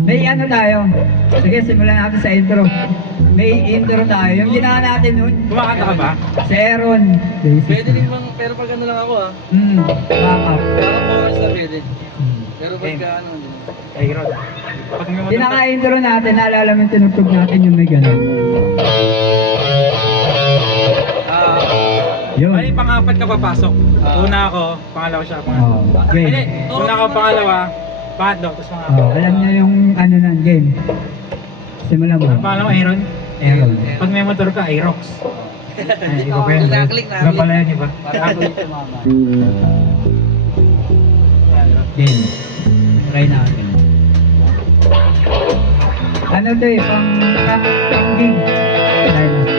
May ano tayo. Sige, simulan natin sa intro. May intro tayo. Yung ginawa natin nun. Kumakanta ka ba? Si Aaron. Pwede rin bang, pero pag ano lang ako Backup. baka powers na pwede. Pero pagka ano, Ay, Rod. Pag may motor ka, Pinaka-intro natin, naalala mo yung tinugtog natin yung may gano'n. Yun. ay, pang-apat ka papasok. Una ako, pangalawa siya, Oh, Hindi, game. una ako, pangalawa, pangatlo, tapos pang-apat. Oh, alam niyo yung ano ng game. Simulan mo. Ang pangalan mo, Aaron? Aaron. Pag may motor ka, Aerox. Ay, ikaw pa yun. Nakaklik. Iba pala yun, iba. Para ako yung tumama. Game. Try natin. Ano to eh, pang game. Try natin.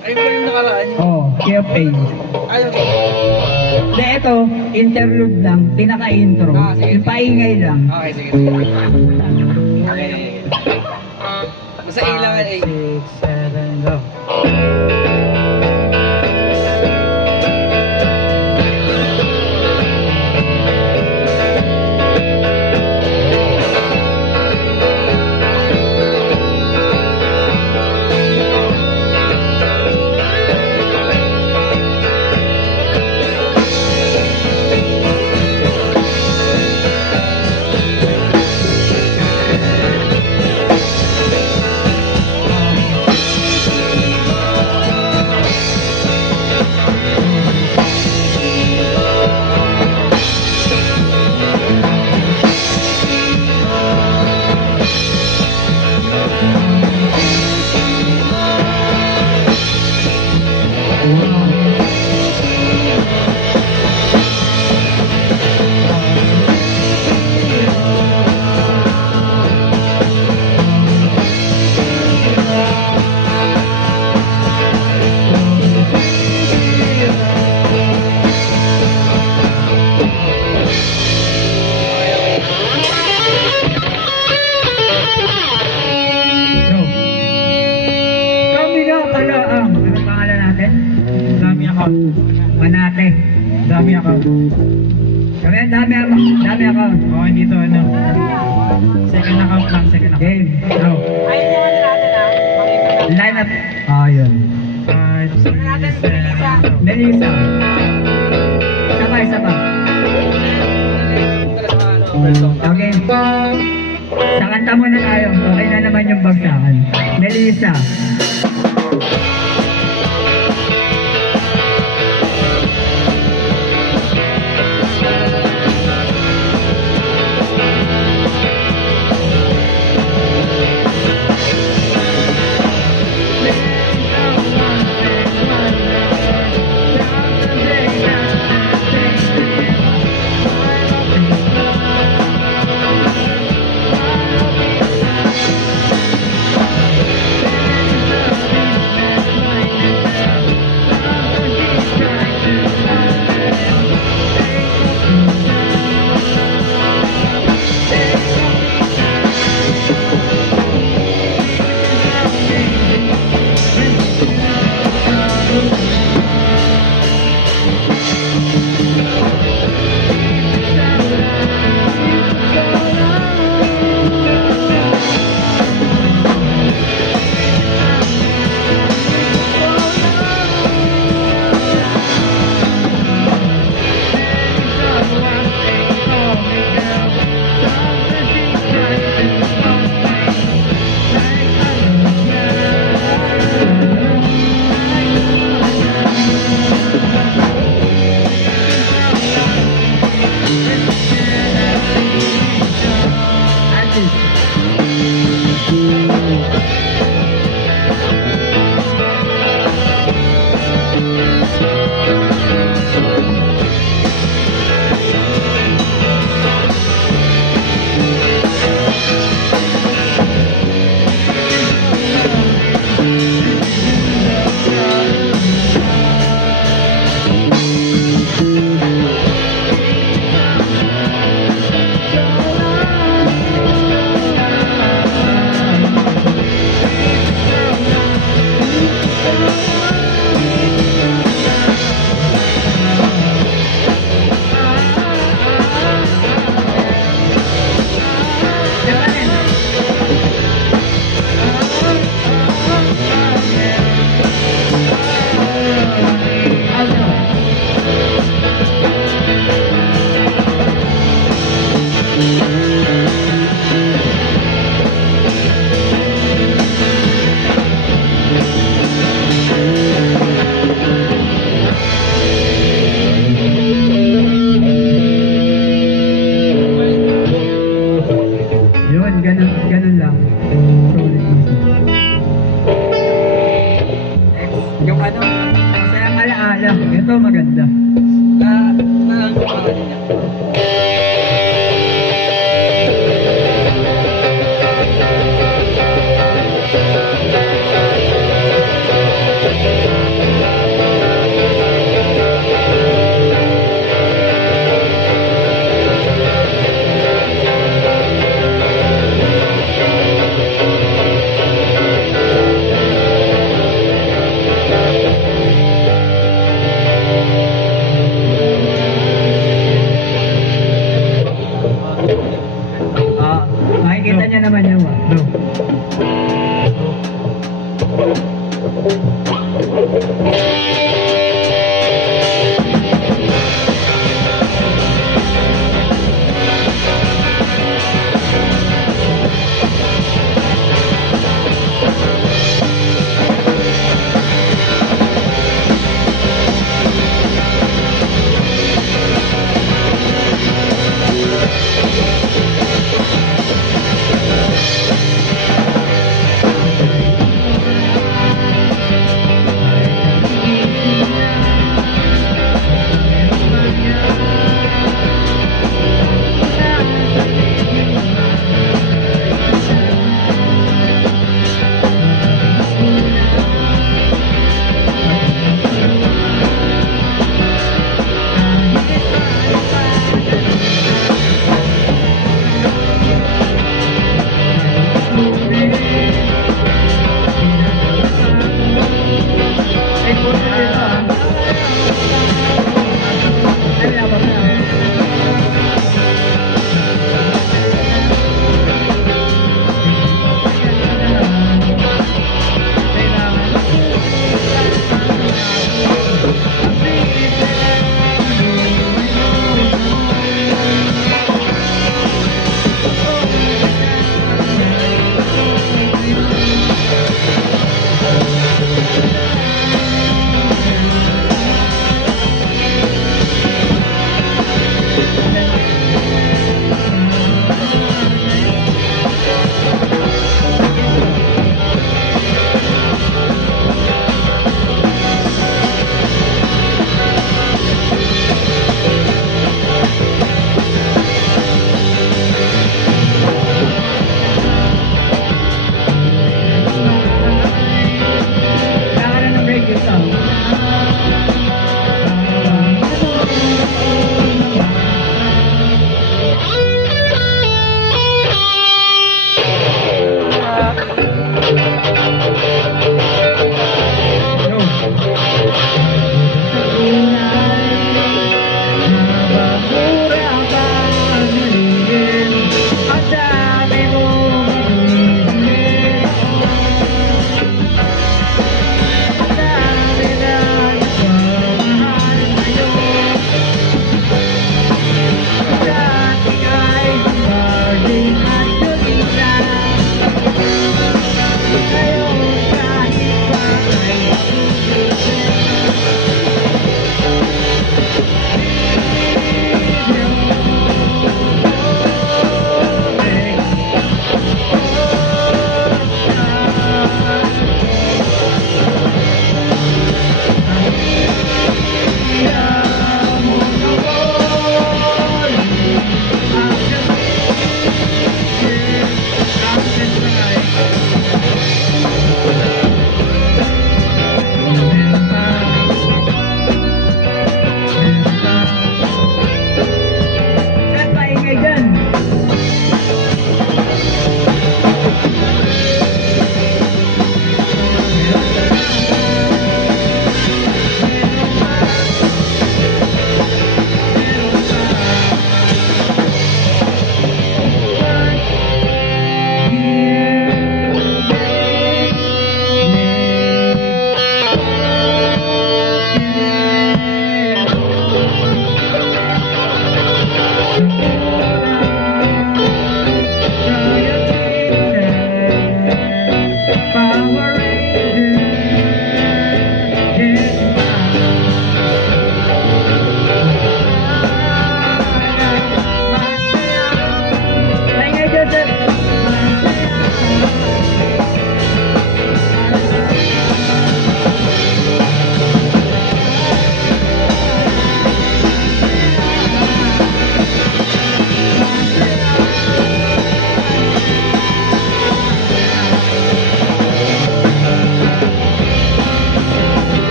Ay, ba yung nakaraan yun? Oh, Key of Pain. Ay, okay. Hindi, ito, interlude lang, pinaka-intro. Sige. Yung paingay lang. Okay, sige. Okay. Basta A lang, A. 6, 7, go. Go. Kami nga pala ang, ano pangalan natin? Dami account. Manate. Dami account. Kami ang dami account. Okay, dito ano. Second account lang, second account. Game. Go. Line up. Ah, yun. 5, 6, 7, Melissa. Isa pa. Okay. Sa kanta muna tayo. Okay na naman yung bagsakan. Melissa.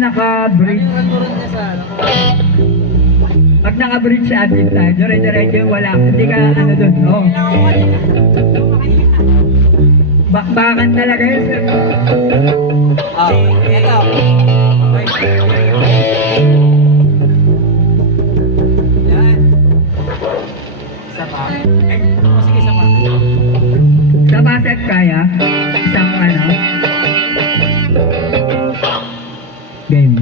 naka-bridge. Nagkaroon niya sa ano. Pag naka-bridge sa atin tayo, dire-diretso wala. Hindi ka ano dun. Oo. Bakbakan talaga yun, sir. Ah, ito. Yan. Isa pa. Sige, isa pa. Sa basket kaya, isang ano, game.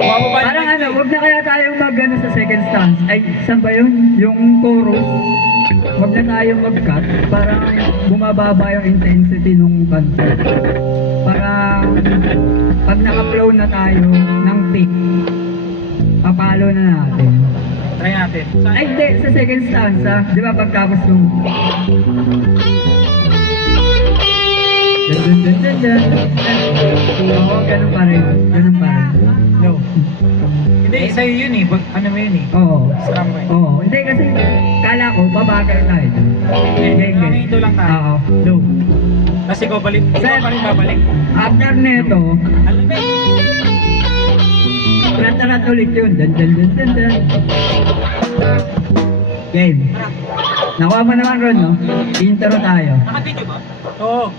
Parang ano, wag na kaya tayong mag-ano sa second stance. Ay, saan ba yun? Yung chorus. Wag na tayong mag-cut. Parang bumababa yung intensity nung kanta. Parang pag naka-flow na tayo ng peak, papalo na natin. Try natin. Ay, hindi. Sa second stanza, di ba pagkapos nung... Dun, dun, dun, dun, dun. Oo, ganun pa rin. Ganun pa rin. No. Hindi, sa'yo yun eh. Ano mo yun eh. Oo. Strum mo eh. Oo. Hindi kasi, kala ko, babagal tayo dun. Ito lang tayo. Oo. No. Kasi ikaw balik. Ikaw pa rin babalik. After neto, Alam mo eh. rat ulit yun. Dun, dun, dun, dun, dun. Game. Nakuha mo naman Ron, no? Intro tayo. Nakabidyo ba? Oo.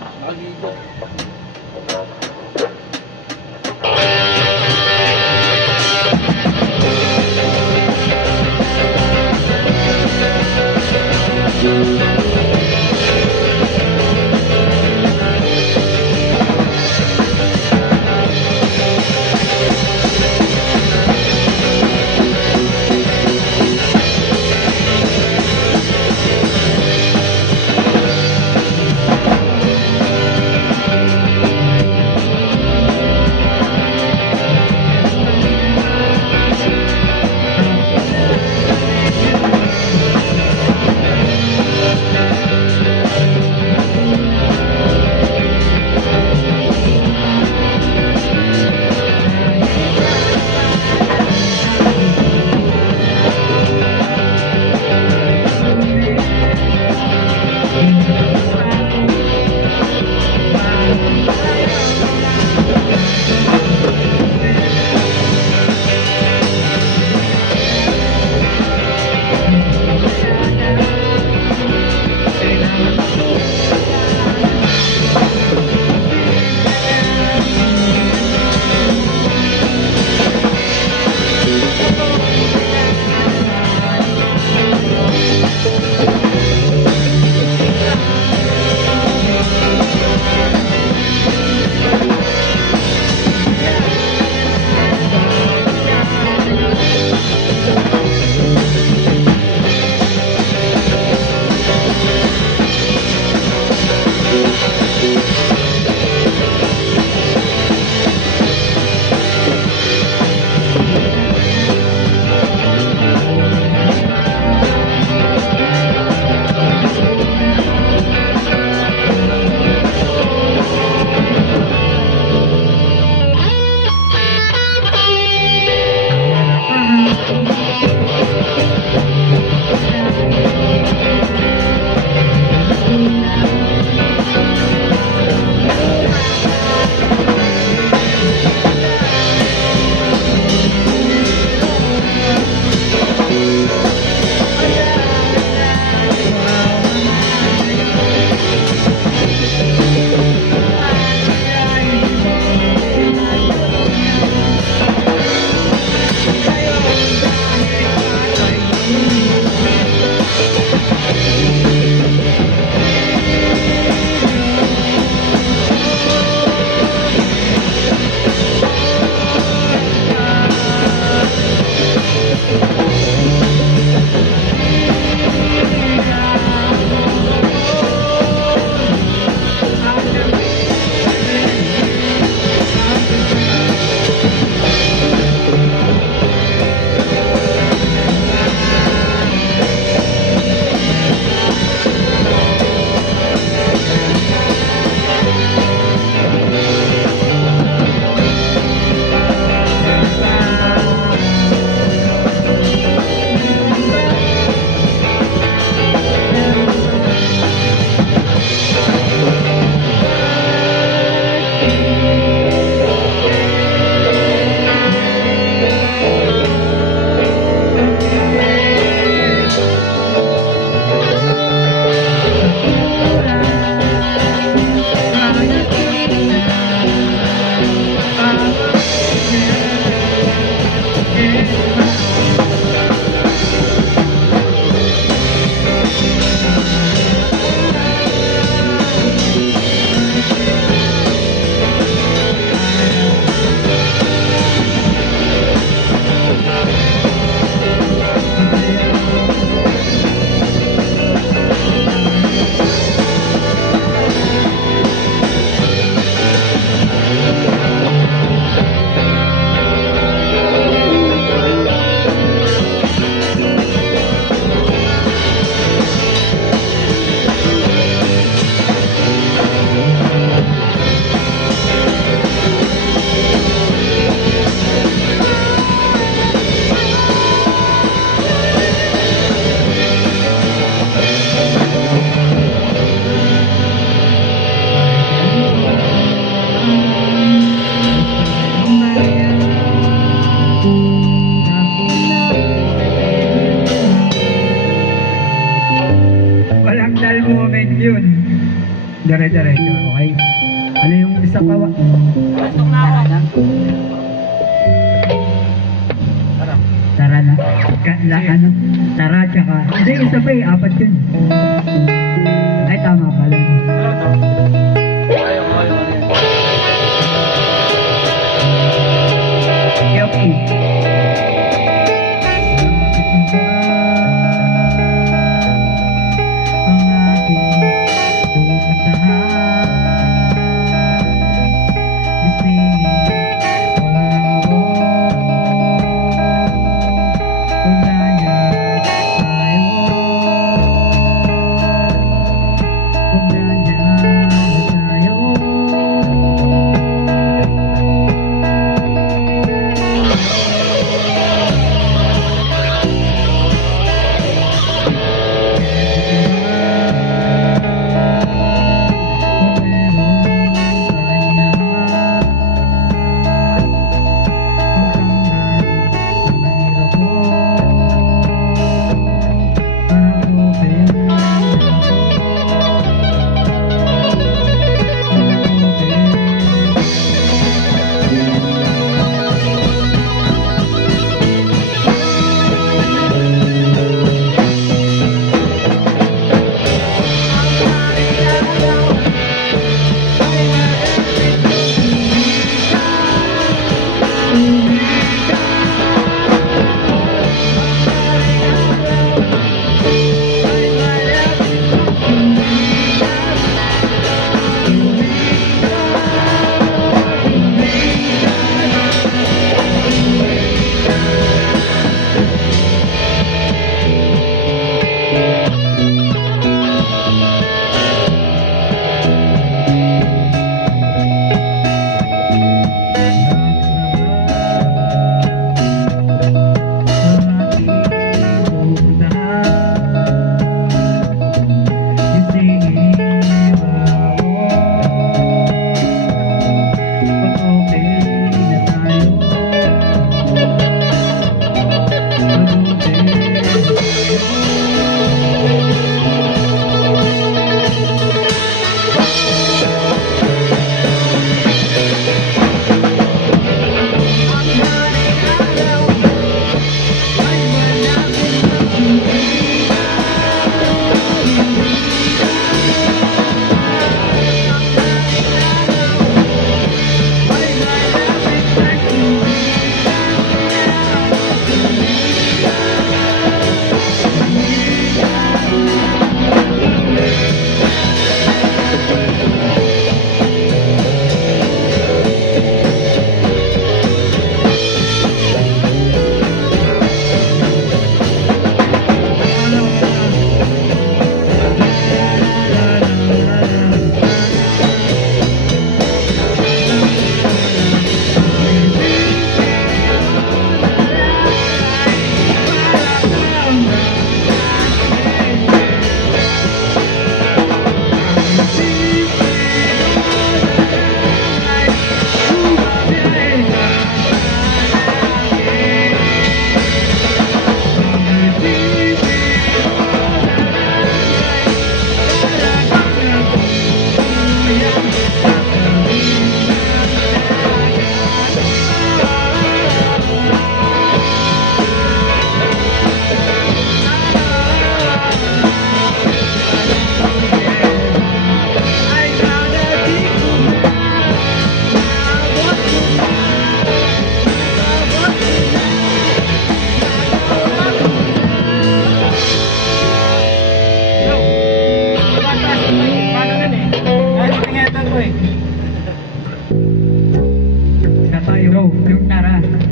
Pasok na ako. Tara na. Ano? Tara, tsaka. Hindi, isa pa eh. Apat yun. Ay, tama pala. Ayaw. Okay. Ang ating pupuntahan. Gisingin, walang ako. Pagdanya tayo. Pagdanya tayo.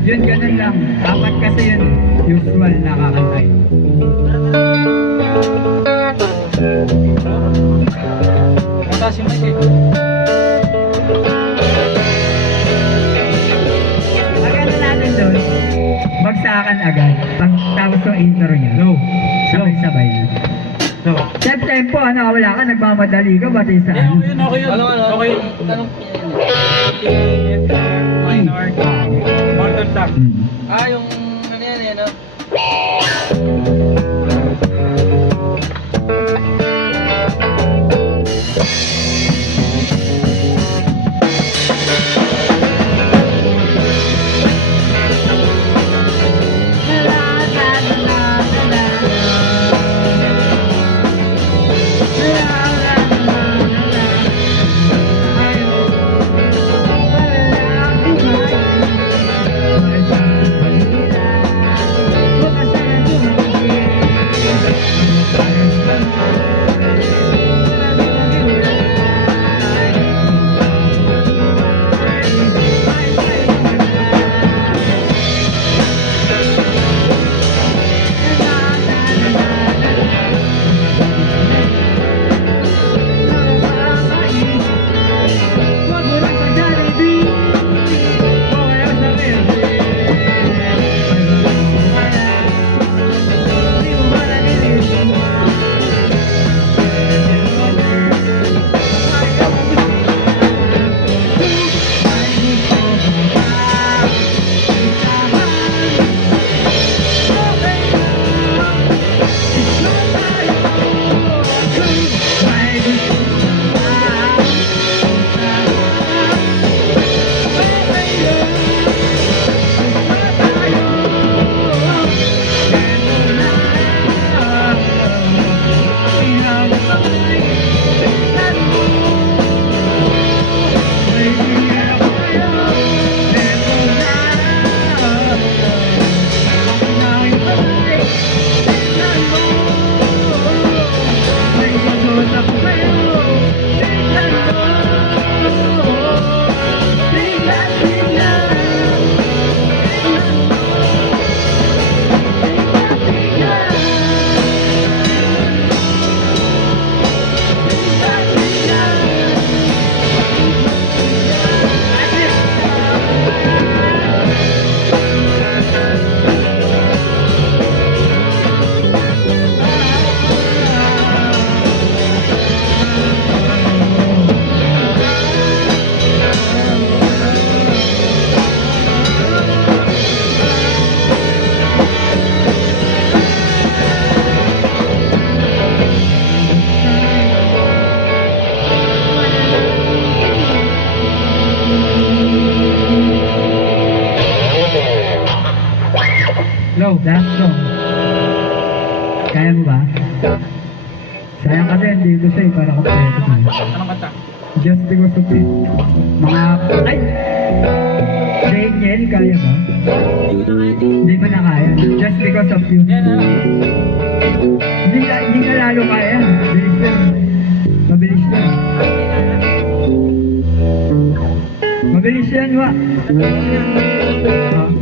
Yun, ganun lang. Apat kasi yun, usual na kakantay. Mataas yung mic eh. Maganda natin doon, bagsakan agad. Pag tapos yung intro niya, sabay-sabay na. So, Set tempo, ano, wala ka, nagmamadali ka, pati sa okay ano. yun, okay yun. Okay yun. Tanong Minor, Mortal Sack. yung ano yan eh, no? Go, last song. Kaya mo ba? Sayang kasi hindi ko siya para kompleto. Anong kanta? Just because of it. Mga... Ay! Daniel, kaya ba? Hindi pa na kaya. Just because of you. Yan na. Hindi na lalo kaya. Bilis lang. Mabilis lang. Mabilis yan, wa.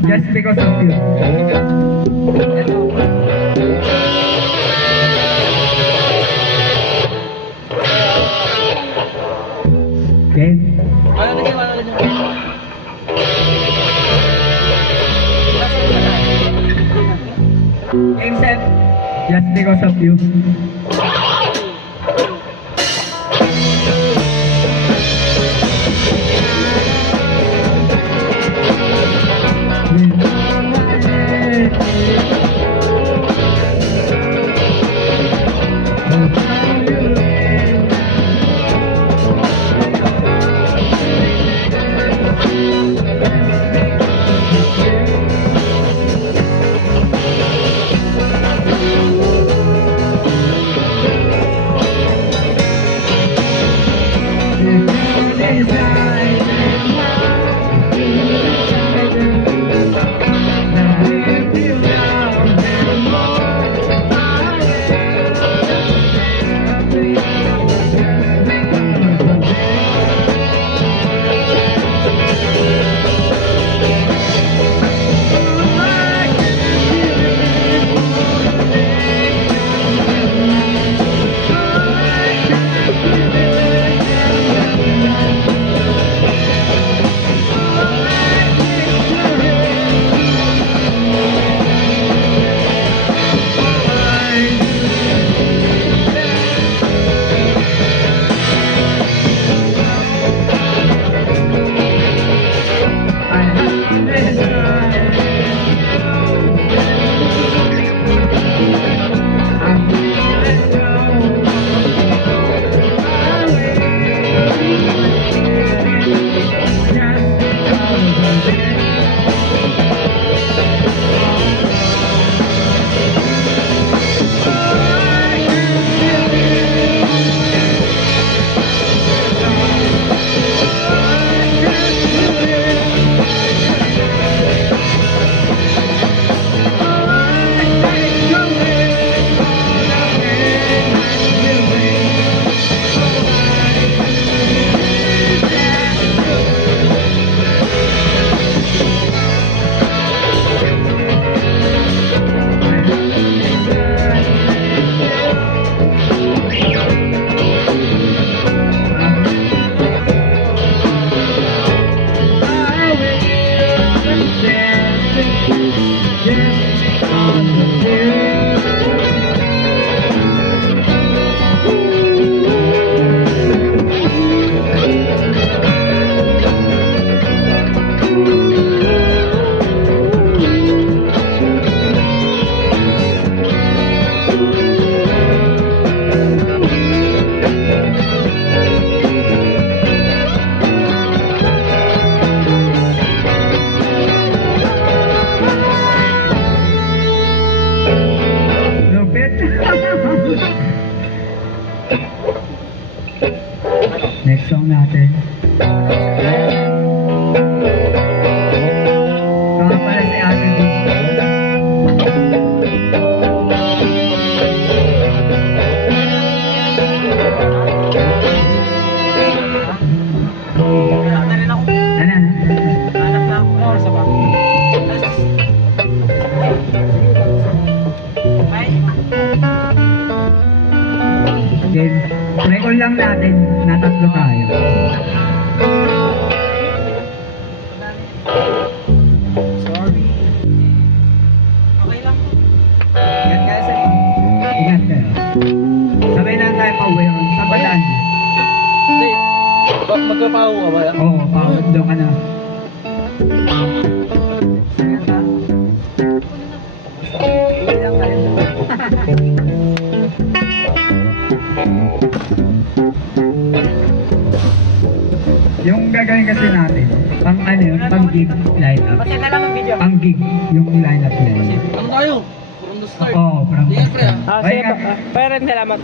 Just because of you. Okay. Ano na kayo? Ano na kayo? Game set. Just because of you. Next song natin. Baka pala si Ate D. Ano? Hanap na ako. Ano sa ba? Game. Record lang natin na tatlo tayo. Sorry. Okay lang. Ingat ka sa... Ingat kayo. Sabay lang tayo pa-uwi ron. Sa balan. Hindi. Magkapaw ka ba? Oo, pa-uwi doon ka na. Uwi lang tayo. Yung gagawin kasi natin, pang ano yun, pang gig lineup. Pasend na lang ang video. Ang gig, yung lineup nila. Ano tayo? From the start. Oo, from Ingat pre ah. Ah, Ay, sige nga. po. Pero salamat.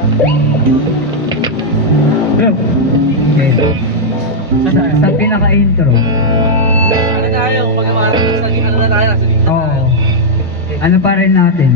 Bro. Okay. Sa pinaka-intro. Ano tayo? Pag-amaran sa ano na tayo? Sa gitna. Oo. Ano pa rin natin?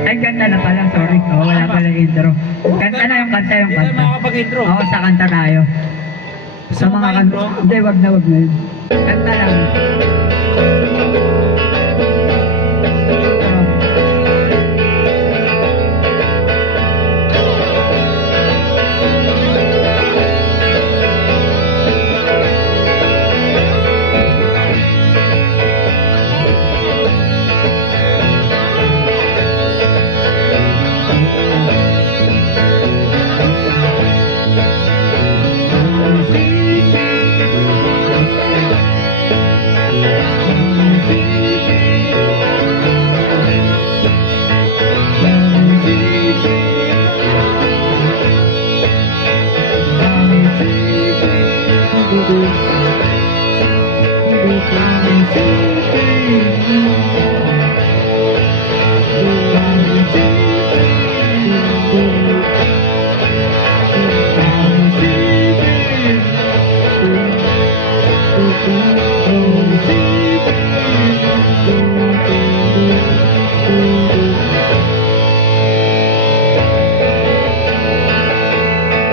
Ay, kanta na pala, sorry. Oh, wala pala yung intro. Kanta na yung kanta, yung Hindi tayo kanta. makakapag-intro. Oo, sa kanta tayo. Gusto Sa mo mga ba kanta. intro? Hindi, wag na, wag na yun. Kanta lang.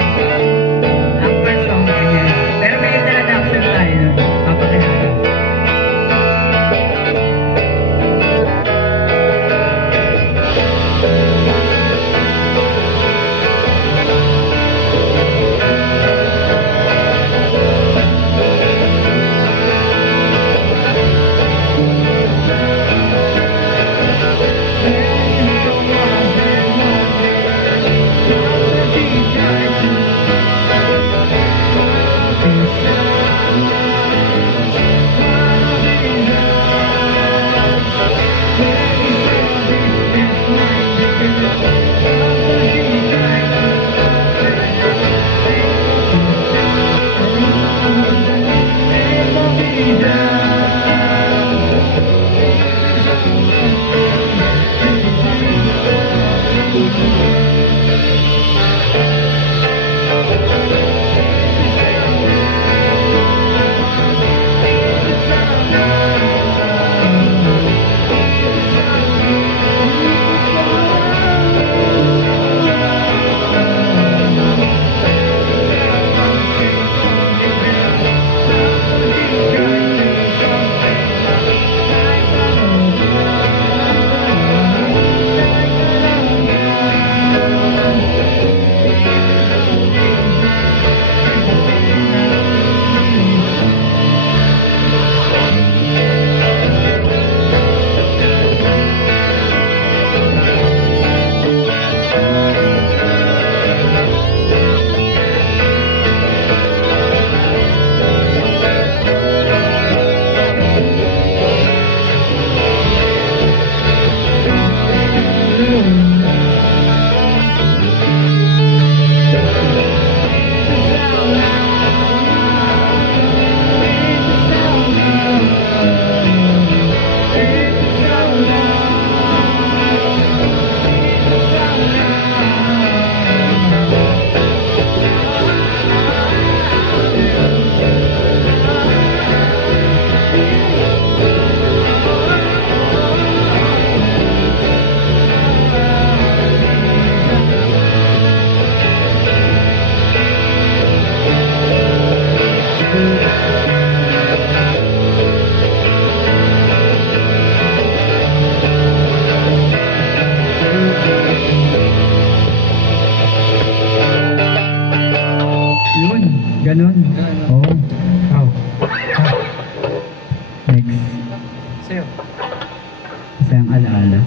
Ang first song ganyan. Pero may introduction tayo nun. Papakilala. Yun, ganun. Oo. Oh. Next. Sa'yo. Isang alaala.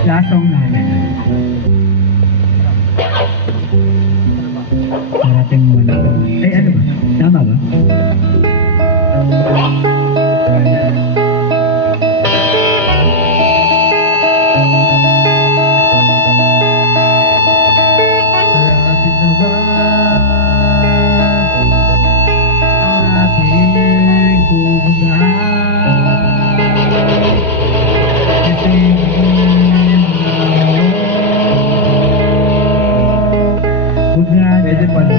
Lasong natin. Parating mo na. Ay, ano ba? Tama ba? Lapit na ba ang ating pupuntahan? Pwede pala.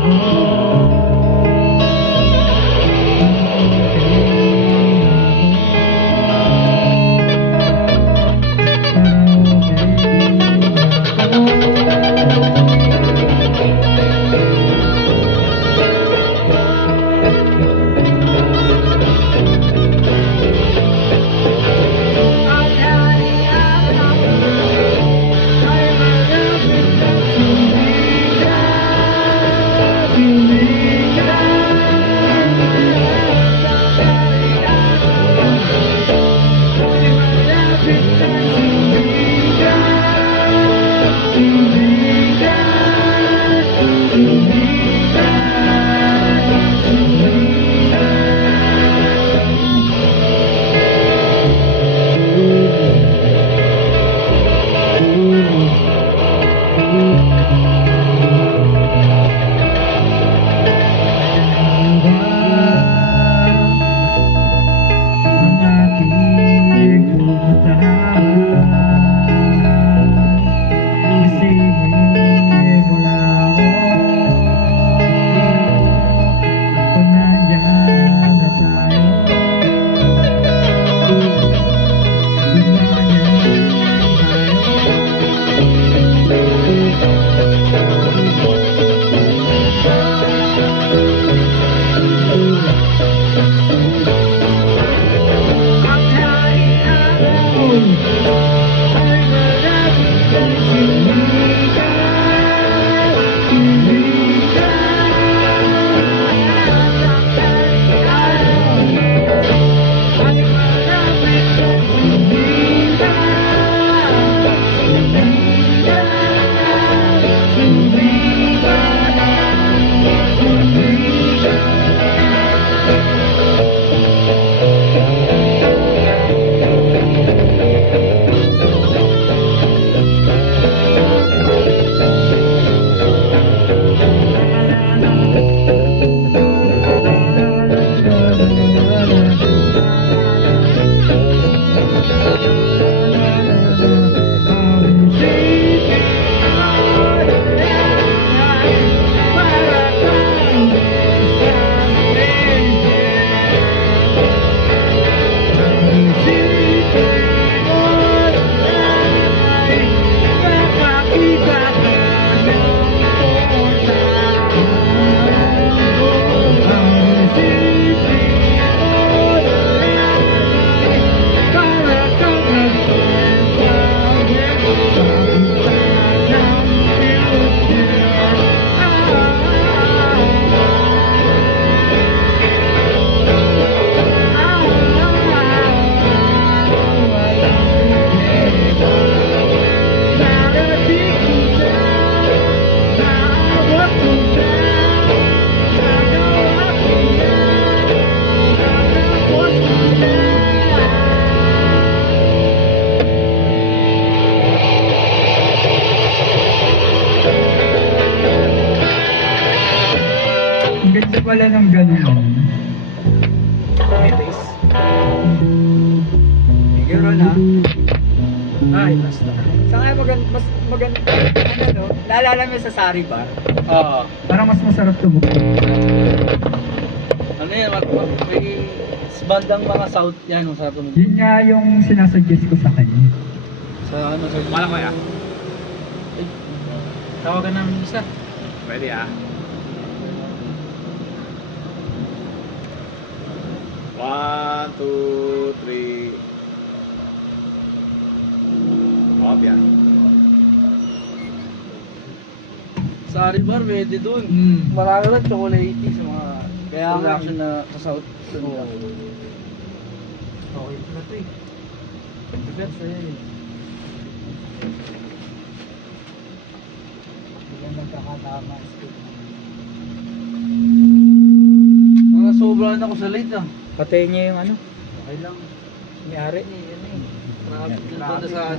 Oh Ang ganda pala ng ganun. Anyways. Thank you, Ron, ha? Ay, basta. Saan kaya mas maganda, ano, no? Naalala mo sa Sari Bar? Oo. Parang mas masarap tumugtog. Ano yan, may bandang mga south yan, sa tumugtog. Yun nga yung sinasuggest ko sa kanya. Sa ano, sa Wala ko ya. Tawagan namin isa. Pwede ah. 1, 2, 3. Off yan. Sa Aribar, pwede dun. Mm. Marami lang chocolate sa mga Kaya nga, production na sa south. Okay na to eh. Bigat sa'yo eh. Hindi lang nagkakatama. Mga sobrahan ako sa late ah. Patayin niya yung ano? Okay lang. May-ari. Traffic lang sa